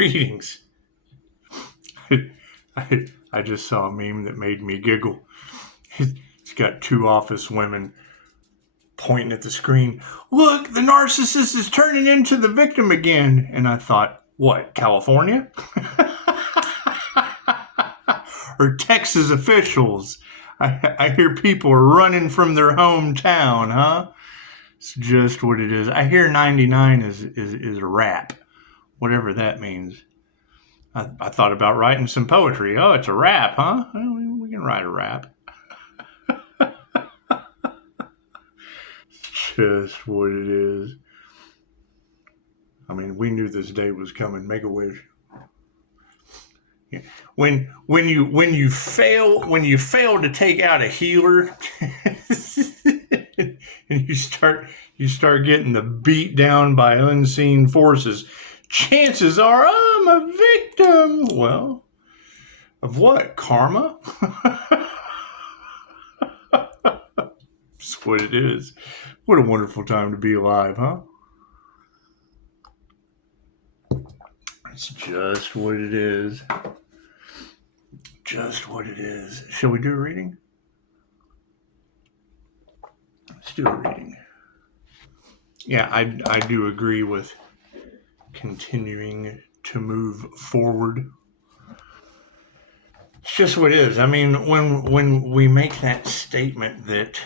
Greetings. I just saw a meme that made me giggle. It's got two office women pointing at the screen. Look, the narcissist is turning into the victim again. And I thought, what, California? Or Texas officials? I hear people are running from their hometown, huh? It's just what it is. I hear 99 is a rap, whatever that means. I thought about writing some poetry. Oh, it's a rap, huh? Well, we can write a rap. It's just what it is. I mean, we knew this day was coming. Make a wish. Yeah. When you fail to take out a healer, and you start getting the beat down by unseen forces, chances are I'm a victim. Well, of what? Karma? That's what it is. What a wonderful time to be alive, huh? It's just what it is. Just what it is. Shall we do a reading? Let's do a reading. Yeah, I do agree with continuing to move forward. It's just what it is. I mean, when we make that statement that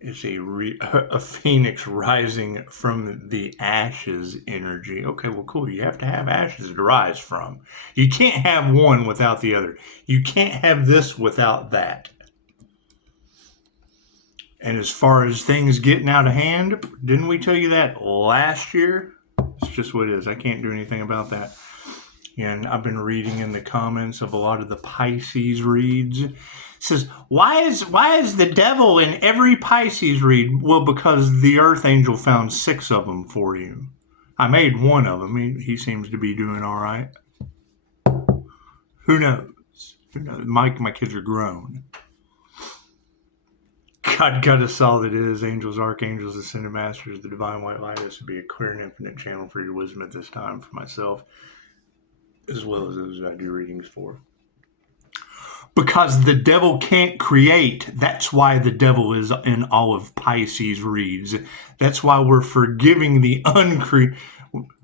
is a phoenix rising from the ashes energy. Okay, well, cool. You have to have ashes to rise from. You can't have one without the other. You can't have this without that. And as far as things getting out of hand, didn't we tell you that last year? It's just what it is. I can't do anything about that. And I've been reading in the comments of a lot of the Pisces reads. It says, why is the devil in every Pisces read? Well, because the Earth Angel found 6 of them for you. I made one of them. He seems to be doing all right. Who knows? My kids are grown. God us all that is, angels, archangels, ascended masters, the divine white light. This would be a clear and infinite channel for your wisdom at this time for myself, as well as those I do readings for. Because the devil can't create. That's why the devil is in all of Pisces reads. That's why we're forgiving the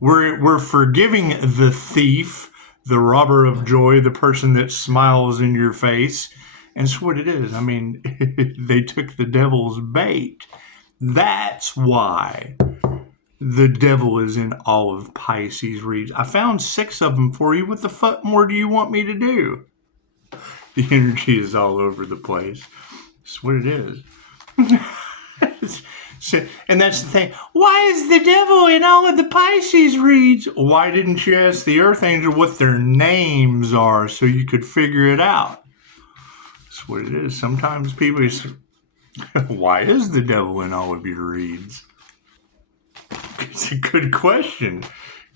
we're forgiving the thief, the robber of joy, the person that smiles in your face. And it's what it is. I mean, they took the devil's bait. That's why the devil is in all of Pisces reads. I found 6 of them for you. What the fuck more do you want me to do? The energy is all over the place. That's what it is. And that's the thing. Why is the devil in all of the Pisces reads? Why didn't you ask the Earth Angel what their names are so you could figure it out? That's what it is. Sometimes people say, why is the devil in all of your reads? It's a good question.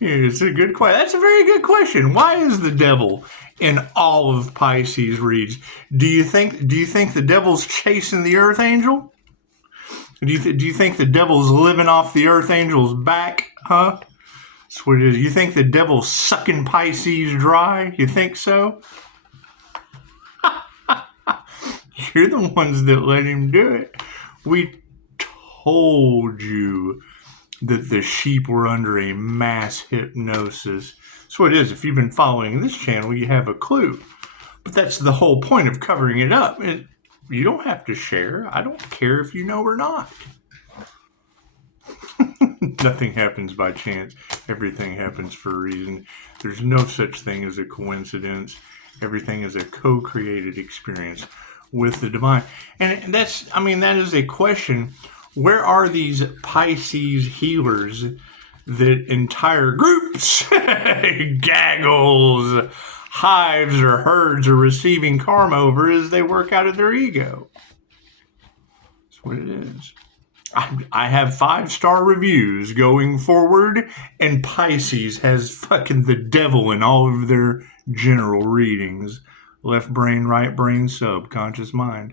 It's a good question. That's a very good question. Why is the devil in all of Pisces reads? Do you think the devil's chasing the Earth Angel? Do you think the devil's living off the Earth Angel's back? Huh? That's what it is. You think the devil's sucking Pisces dry? You think so? You're the ones that let him do it. We told you that the sheep were under a mass hypnosis. That's what it is. If you've been following this channel, you have a clue. But that's the whole point of covering it up. You don't have to share. I don't care if you know or not. Nothing happens by chance. Everything happens for a reason. There's no such thing as a coincidence. Everything is a co-created experience with the divine. And that is a question. Where are these Pisces healers that entire groups, gaggles, hives, or herds are receiving karma over as they work out of their ego? That's what it is. I have 5-star reviews going forward, and Pisces has fucking the devil in all of their general readings. Left brain, right brain, subconscious mind.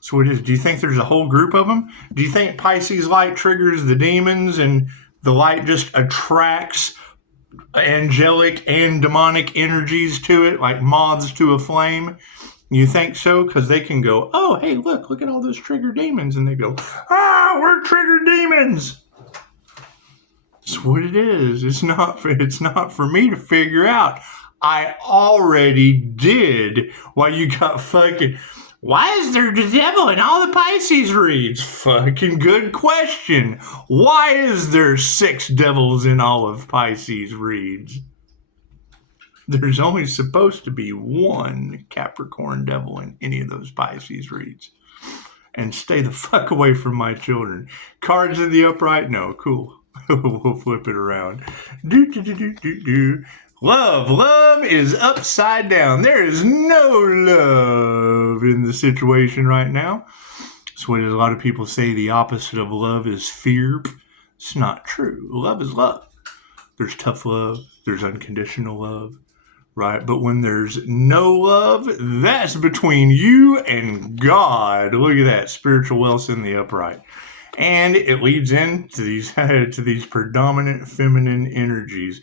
So it is. Do you think there's a whole group of them? Do you think Pisces light triggers the demons and The light just attracts angelic and demonic energies to it, like moths to a flame. You think so? Because they can go, oh, hey, look at all those trigger demons. And they go, we're trigger demons. That's what it is. It's not for me to figure out. I already did. Why you got fucking... Why is there the devil in all the Pisces reads? Fucking good question. Why is there 6 devils in all of Pisces reads? There's only supposed to be 1 Capricorn devil in any of those Pisces reads. And stay the fuck away from my children. Cards in the upright? No, cool. We'll flip it around. Love is upside down. There is no love in the situation right now. That's what a lot of people say. The opposite of love is fear. It's not true. Love is love. There's tough love. There's unconditional love. Right? But when there's no love, that's between you and God. Look at that. Spiritual wealth in the upright. And it leads into these predominant feminine energies.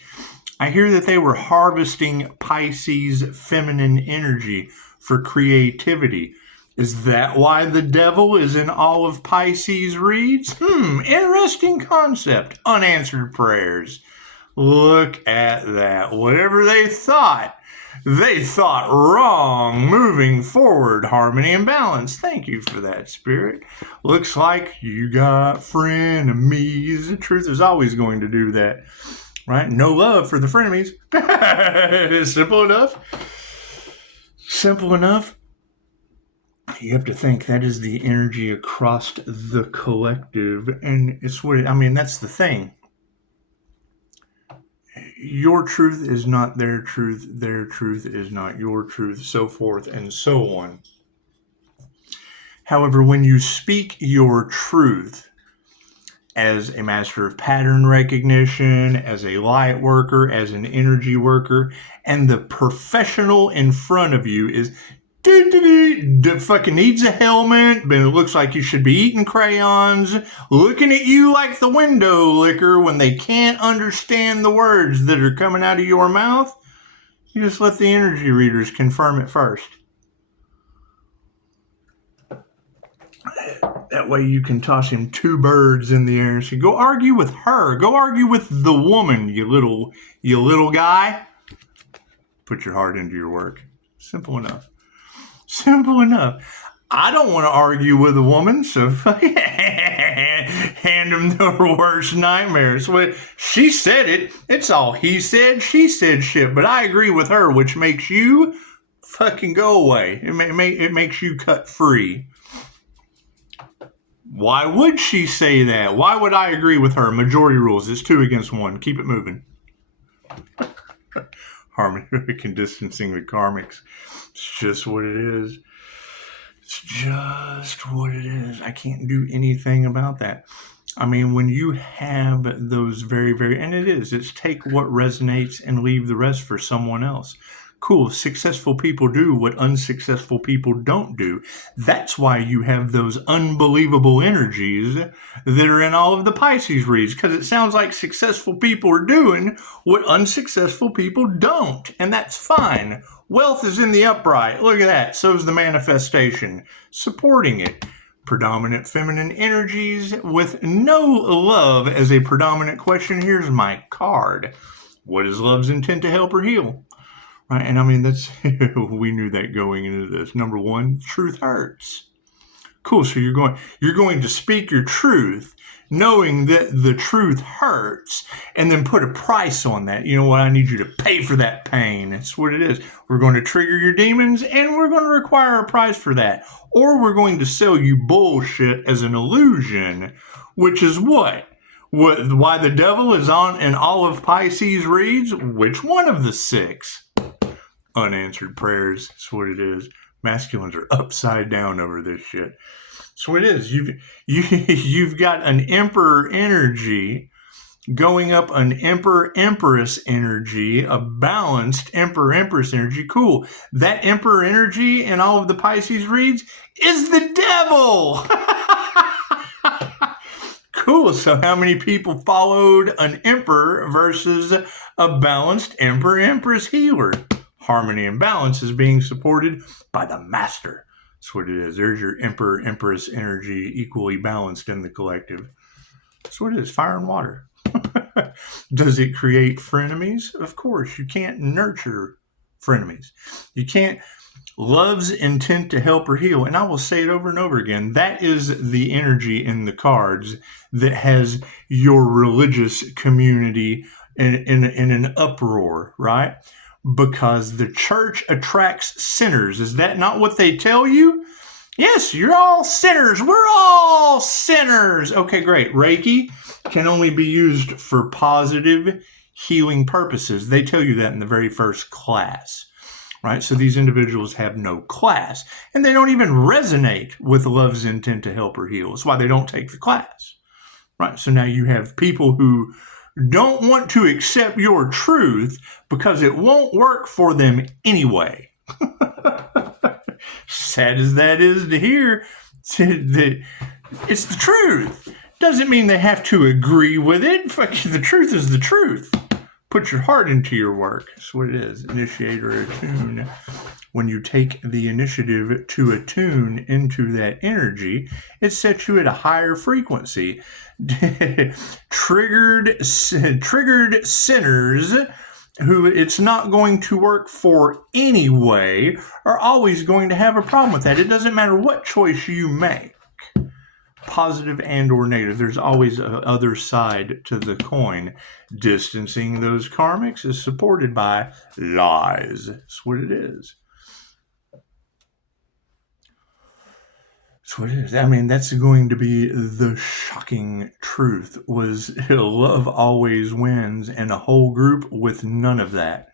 I hear that they were harvesting Pisces feminine energy for creativity. Is that why the devil is in all of Pisces reads? Interesting concept. Unanswered prayers. Look at that. Whatever they thought wrong. Moving forward, harmony and balance. Thank you for that, Spirit. Looks like you got frenemies. The truth is always going to do that. Right? No love for the frenemies. Simple enough. Simple enough. You have to think that is the energy across the collective. And it's what that's the thing. Your truth is not their truth. Their truth is not your truth. So forth and so on. However, when you speak your truth, as a master of pattern recognition, as a light worker, as an energy worker, and the professional in front of you is fucking needs a helmet, but it looks like you should be eating crayons, looking at you like the window licker when they can't understand the words that are coming out of your mouth, you just let the energy readers confirm it first. That way you can toss him 2 birds in the air and say, go argue with her. Go argue with the woman, you little guy. Put your heart into your work. Simple enough. Simple enough. I don't want to argue with a woman, so hand him the worst nightmares. She said it. It's all he said, she said shit. But I agree with her, which makes you fucking go away. It makes you cut free. Why would she say that? Why would I agree with her? Majority rules. It's 2 against 1. Keep it moving. Harmonic and distancing the karmics. It's just what it is. It's just what it is. I can't do anything about that. When you have those it's take what resonates and leave the rest for someone else. Cool, successful people do what unsuccessful people don't do. That's why you have those unbelievable energies that are in all of the Pisces reads, because it sounds like successful people are doing what unsuccessful people don't, and that's fine. Wealth is in the upright. Look at that. So's the manifestation. Supporting it. Predominant feminine energies with no love as a predominant question. Here's my card. What is love's intent to help or heal? Right, and that's we knew that going into this. Number 1, truth hurts. Cool. So you're going to speak your truth, knowing that the truth hurts, and then put a price on that. You know what? I need you to pay for that pain. That's what it is. We're going to trigger your demons, and we're going to require a price for that, or we're going to sell you bullshit as an illusion, which is what. Why the devil is on in all of Pisces reads? Which one of the 6? Unanswered prayers. That's what it is. Masculines are upside down over this shit. That's what it is. You've got an emperor energy going up an Emperor Empress energy, a balanced Emperor Empress energy. Cool. That Emperor energy in all of the Pisces reads is the devil. Cool. So how many people followed an emperor versus a balanced Emperor Empress healer? Harmony and balance is being supported by the master. That's what it is. There's your Emperor Empress energy equally balanced in the collective. That's what it is. Fire and water. Does it create frenemies? Of course. You can't nurture frenemies. You can't. Love's intent to help or heal. And I will say it over and over again. That is the energy in the cards that has your religious community in an uproar, right? Because the church attracts sinners. Is that not what they tell you? Yes, you're all sinners. We're all sinners. Okay, great. Reiki can only be used for positive healing purposes. They tell you that in the very first class. Right? So these individuals have no class, and they don't even resonate with love's intent to help or heal. That's why they don't take the class. Right? So now you have people who don't want to accept your truth because it won't work for them anyway. Sad as that is to hear, it's the truth. Doesn't mean they have to agree with it. The truth is the truth. Put your heart into your work. That's what it is. Initiate or attune. When you take the initiative to attune into that energy, it sets you at a higher frequency. Triggered sinners who it's not going to work for anyway are always going to have a problem with that. It doesn't matter what choice you make. Positive and or negative. There's always a other side to the coin. Distancing those karmics is supported by lies. That's what it is. That's what it is. I mean, that's going to be the shocking truth, was love always wins, and a whole group with none of that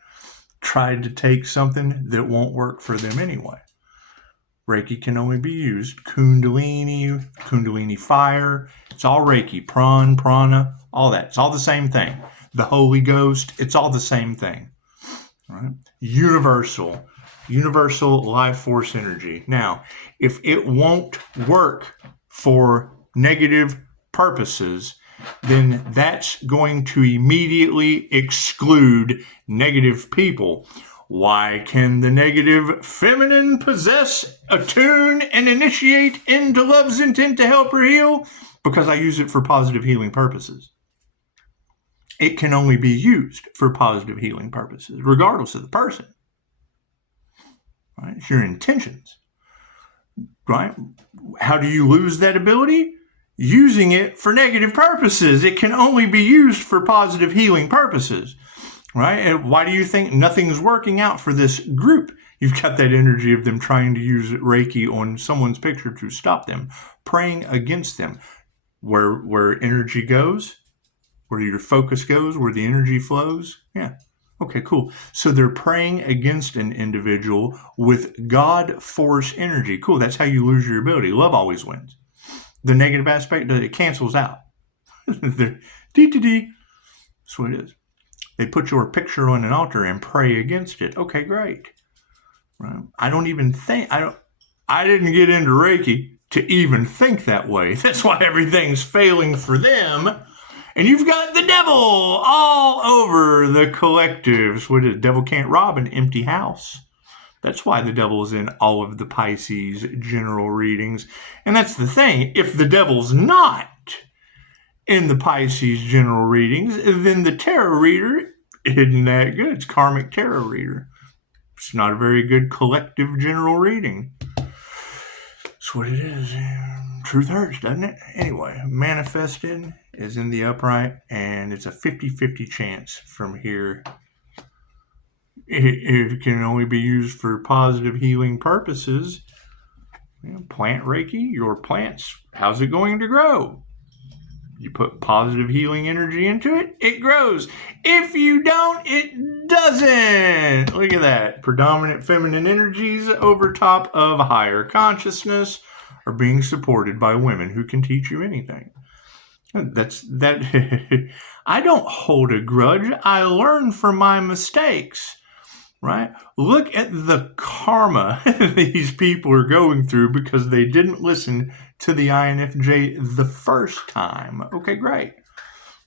tried to take something that won't work for them anyway. Reiki can only be used. Kundalini fire. It's all Reiki. Prana, all that. It's all the same thing. The Holy Ghost, it's all the same thing. All right? Universal life force energy. Now, if it won't work for negative purposes, then that's going to immediately exclude negative people. Why can the negative feminine possess, attune, and initiate into love's intent to help or heal? Because I use it for positive healing purposes. It can only be used for positive healing purposes, regardless of the person. Right? It's your intentions. Right? How do you lose that ability? Using it for negative purposes. It can only be used for positive healing purposes. Right? And why do you think nothing's working out for this group? You've got that energy of them trying to use Reiki on someone's picture to stop them, praying against them. Where energy goes, where your focus goes, where the energy flows. Yeah. Okay, cool. So they're praying against an individual with God force energy. Cool. That's how you lose your ability. Love always wins. The negative aspect, it cancels out. That's what it is. They put your picture on an altar and pray against it. Okay, great. Right. I didn't get into Reiki to even think that way. That's why everything's failing for them. And you've got the devil all over the collectives. What is it? Devil can't rob an empty house. That's why the devil is in all of the Pisces general readings. And that's the thing. If the devil's not in the Pisces general readings, then the tarot reader isn't that good. It's karmic tarot reader. It's not a very good collective general reading. That's what it is. Truth hurts, doesn't it? Anyway, manifested is in the upright, and it's a 50-50 chance from here. It can only be used for positive healing purposes. Plant Reiki, your plants, how's it going to grow? You put positive healing energy into it, it grows. If you don't, it doesn't. Look at that. Predominant feminine energies over top of higher consciousness are being supported by women who can teach you anything. That's that. I don't hold a grudge. I learn from my mistakes. Right? Look at the karma these people are going through because they didn't listen to the INFJ the first time. Okay, great.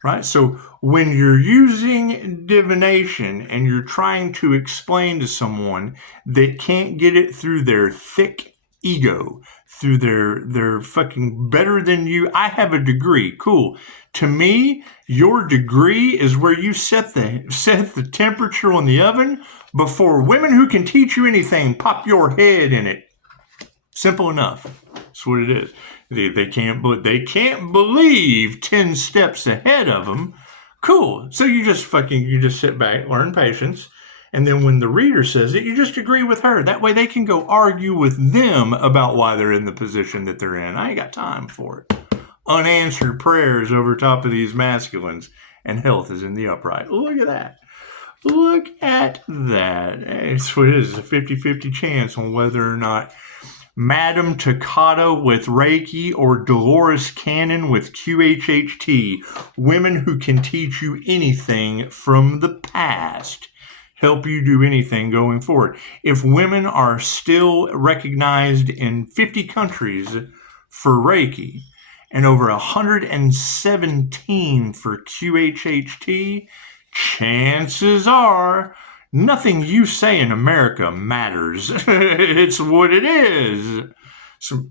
Right? So when you're using divination and you're trying to explain to someone that can't get it through their thick ego, through their fucking better than you, I have a degree. Cool. To me, your degree is where you set the temperature on the oven before women who can teach you anything pop your head in it. Simple enough. That's what it is. They can't believe 10 steps ahead of them. Cool. So you just sit back, learn patience, and then when the reader says it, you just agree with her. That way they can go argue with them about why they're in the position that they're in. I ain't got time for it. Unanswered prayers over top of these masculines, and health is in the upright. Look at that. Look at that. It's what it is, a 50-50 chance on whether or not Madame Takata with Reiki or Dolores Cannon with QHHT, women who can teach you anything from the past, help you do anything going forward. If women are still recognized in 50 countries for Reiki and over 117 for QHHT, chances are nothing you say in America matters. It's what it is. So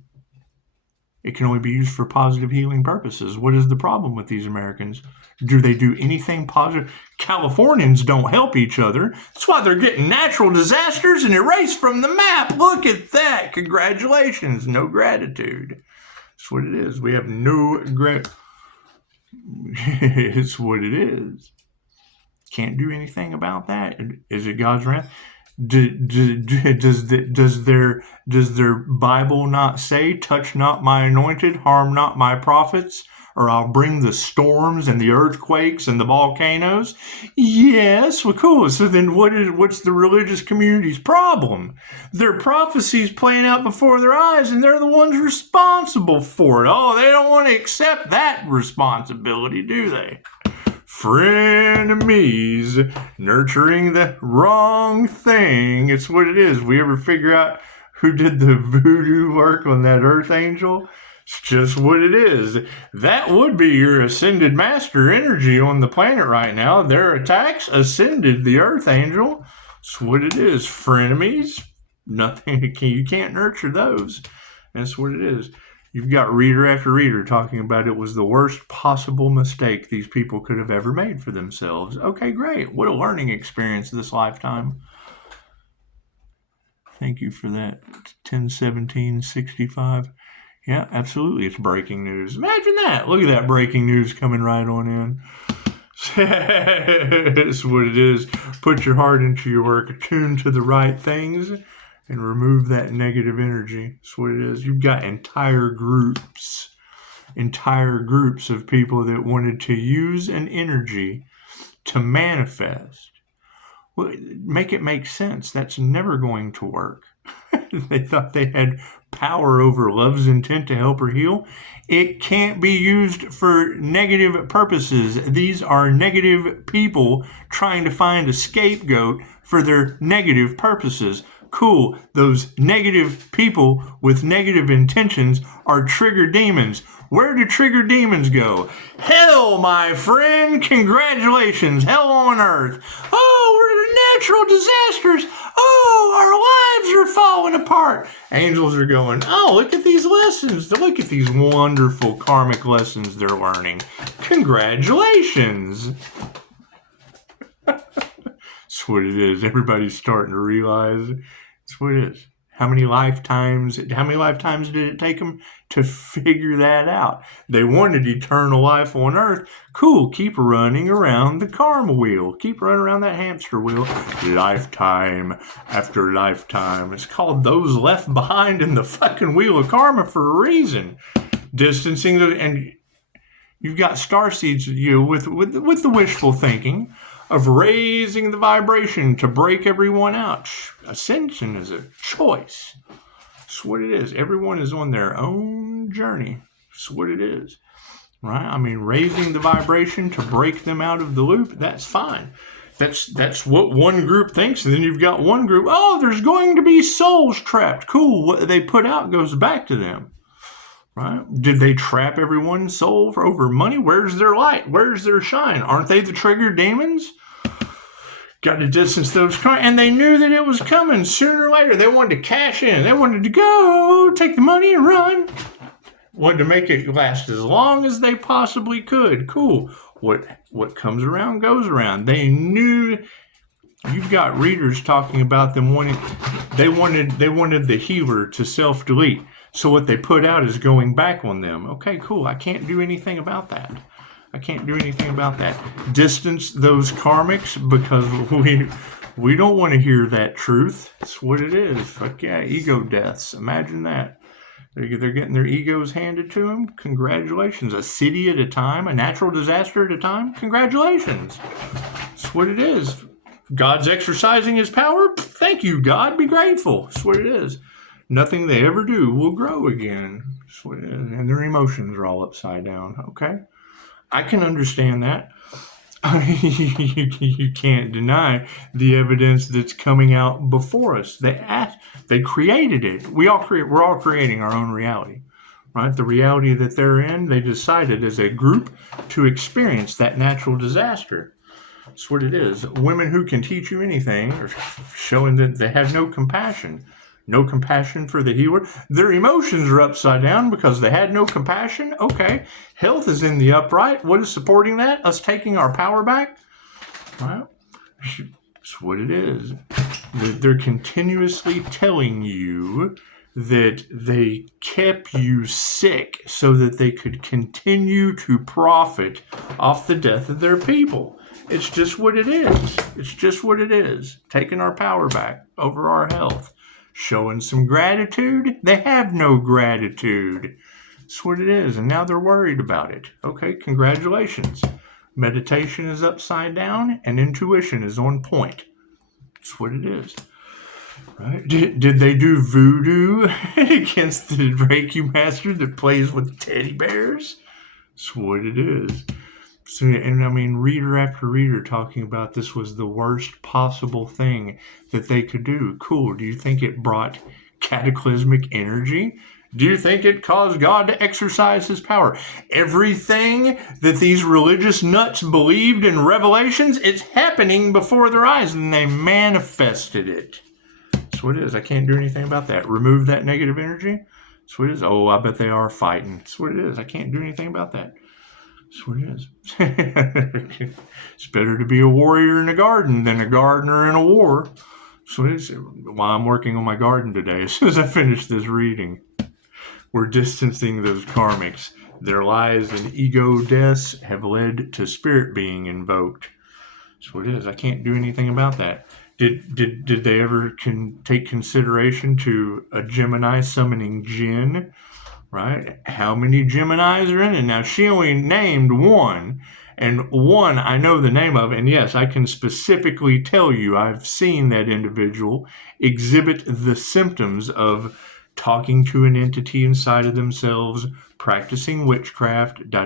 it can only be used for positive healing purposes. What is the problem with these Americans? Do they do anything positive? Californians don't help each other. That's why they're getting natural disasters and erased from the map. Look at that. Congratulations. No gratitude. That's what it is. We have no gratitude. It's what it is. Can't do anything about that. Is it God's wrath? Does their Bible not say, touch not my anointed, harm not my prophets, or I'll bring the storms and the earthquakes and the volcanoes? Yes, well, cool. So then what's the religious community's problem? Their prophecies playing out before their eyes, and they're the ones responsible for it. Oh, they don't want to accept that responsibility, do they? Frenemies, nurturing the wrong thing. It's what it is. We ever figure out who did the voodoo work on that earth angel? It's just what it is. That would be your ascended master energy on the planet right now. Their attacks ascended the earth angel. It's what it is. Frenemies, nothing. You can't nurture those. That's what it is. You've got reader after reader talking about it was the worst possible mistake these people could have ever made for themselves. Okay, great. What a learning experience this lifetime. Thank you for that. 10/17/65. Yeah, absolutely. It's breaking news. Imagine that. Look at that breaking news coming right on in. It's what it is. Put your heart into your work. Attune to the right things. And remove that negative energy. That's what it is. You've got entire groups of people that wanted to use an energy to manifest. Well, make it make sense. That's never going to work. They thought they had power over love's intent to help or heal. It can't be used for negative purposes. These are negative people trying to find a scapegoat for their negative purposes. Cool, those negative people with negative intentions are trigger demons. Where do trigger demons go? Hell, my friend. Congratulations. Hell on earth. Oh, we're natural disasters. Oh, our lives are falling apart. Angels are going, oh, look at these lessons. Look at these wonderful karmic lessons they're learning. Congratulations. That's what it is. Everybody's starting to realize that's what it is. How many lifetimes did it take them to figure that out? They wanted eternal life on earth. Cool, keep running around the karma wheel. Keep running around that hamster wheel. Lifetime after lifetime. It's called those left behind in the fucking wheel of karma for a reason. Distancing and you've got starseeds with the wishful thinking of raising the vibration to break everyone out. Ascension is a choice. That's what it is. Everyone is on their own journey. That's what it is. Right? I mean, raising the vibration to break them out of the loop, that's fine. That's what one group thinks. And then you've got one group, oh, there's going to be souls trapped. Cool. What they put out goes back to them. Right? Did they trap everyone's soul for over money? Where's their light? Where's their shine? Aren't they the trigger demons? Got to distance those and they knew that it was coming sooner or later. They wanted to cash in. They wanted to go, take the money and run. Wanted to make it last as long as they possibly could. Cool. What comes around goes around. They knew. You've got readers talking about them wanting. They wanted the healer to self-delete. So what they put out is going back on them. Okay, cool. I can't do anything about that. Distance those karmics because we don't want to hear that truth. That's what it is. Fuck yeah, ego deaths. Imagine that. They're getting their egos handed to them. Congratulations. A city at a time, a natural disaster at a time. Congratulations. That's what it is. God's exercising his power. Thank you, God. Be grateful. That's what it is. Nothing they ever do will grow again. That's what it is. And their emotions are all upside down. Okay? I can understand that. You can't deny the evidence that's coming out before us. They created it. We're all creating our own reality, right? The reality that they're in, they decided as a group to experience that natural disaster. That's what it is. Women who can teach you anything are showing that they have no compassion. No compassion for the healer. Their emotions are upside down because they had no compassion. Okay. Health is in the upright. What is supporting that? Us taking our power back? Well, that's what it is. They're continuously telling you that they kept you sick so that they could continue to profit off the death of their people. It's just what it is. Taking our power back over our health. Showing some gratitude. They have no gratitude. That's what it is. And now they're worried about it. Okay, congratulations. Meditation is upside down and intuition is on point. That's what it is. Right? Did they do voodoo against the Reiki master that plays with teddy bears? That's what it is. So, and I mean, reader after reader talking about this was the worst possible thing that they could do. Cool. Do you think it brought cataclysmic energy? Do you think it caused God to exercise his power? Everything that these religious nuts believed in Revelations, it's happening before their eyes, and they manifested it. That's what it is. I can't do anything about that. Remove that negative energy. That's what it is. Oh, I bet they are fighting. That's what it is. I can't do anything about that. That's what it is. It's better to be a warrior in a garden than a gardener in a war. So it's why I'm working on my garden today. As soon as I finish this reading, we're distancing those karmics. Their lies and ego deaths have led to spirit being invoked. That's what it is. I can't do anything about that. Did they ever take consideration to a Gemini summoning Jinn? Right? How many Geminis are in it? Now, she only named one, and one I know the name of, and yes, I can specifically tell you I've seen that individual exhibit the symptoms of talking to an entity inside of themselves, practicing witchcraft, I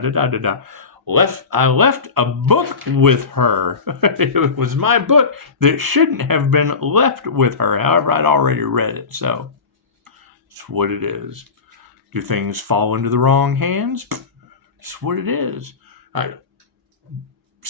left a book with her. It was my book that shouldn't have been left with her. However, I'd already read it, so it's what it is. Do things fall into the wrong hands? That's what it is. That's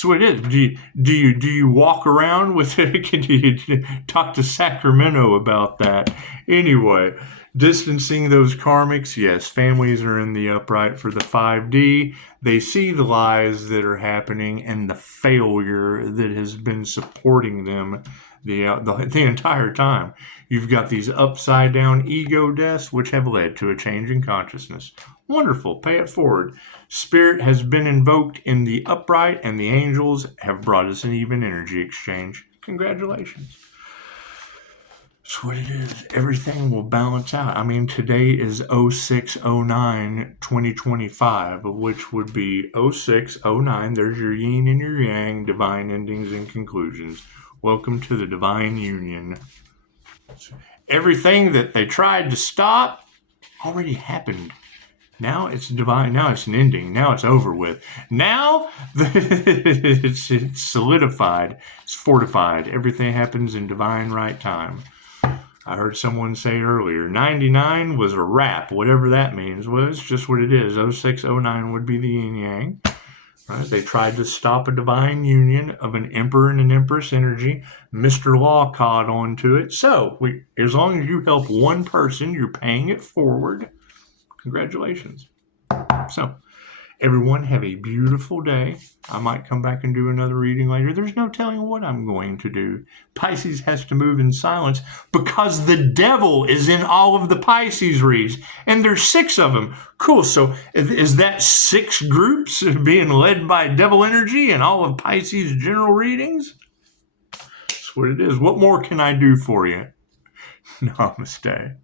what it is. Do you walk around with it? Can you talk to Sacramento about that? Anyway, distancing those karmics. Yes, families are in the upright for the 5D. They see the lies that are happening and the failure that has been supporting them the entire time. You've got these upside down ego deaths, which have led to a change in consciousness. Wonderful. Pay it forward. Spirit has been invoked in the upright, and the angels have brought us an even energy exchange. Congratulations. That's what it is. Everything will balance out. I mean, today is 06/09/2025, which would be 06/09. There's your yin and your yang, divine endings and conclusions. Welcome to the divine union. Everything that they tried to stop already happened. Now it's divine. Now it's an ending. Now it's over with. Now it's solidified. It's fortified. Everything happens in divine right time. I heard someone say earlier, 99 was a wrap, whatever that means. Well, it's just what it is. 06, 09 would be the yin-yang. Right? They tried to stop a divine union of an emperor and an empress energy. Mr. Law caught on to it. So, as long as you help one person, you're paying it forward. Congratulations. So, everyone have a beautiful day. I might come back and do another reading later. There's no telling what I'm going to do. Pisces has to move in silence because the devil is in all of the Pisces reads. And there's 6 of them. Cool. So is that 6 groups being led by devil energy and all of Pisces general readings? That's what it is. What more can I do for you? Namaste.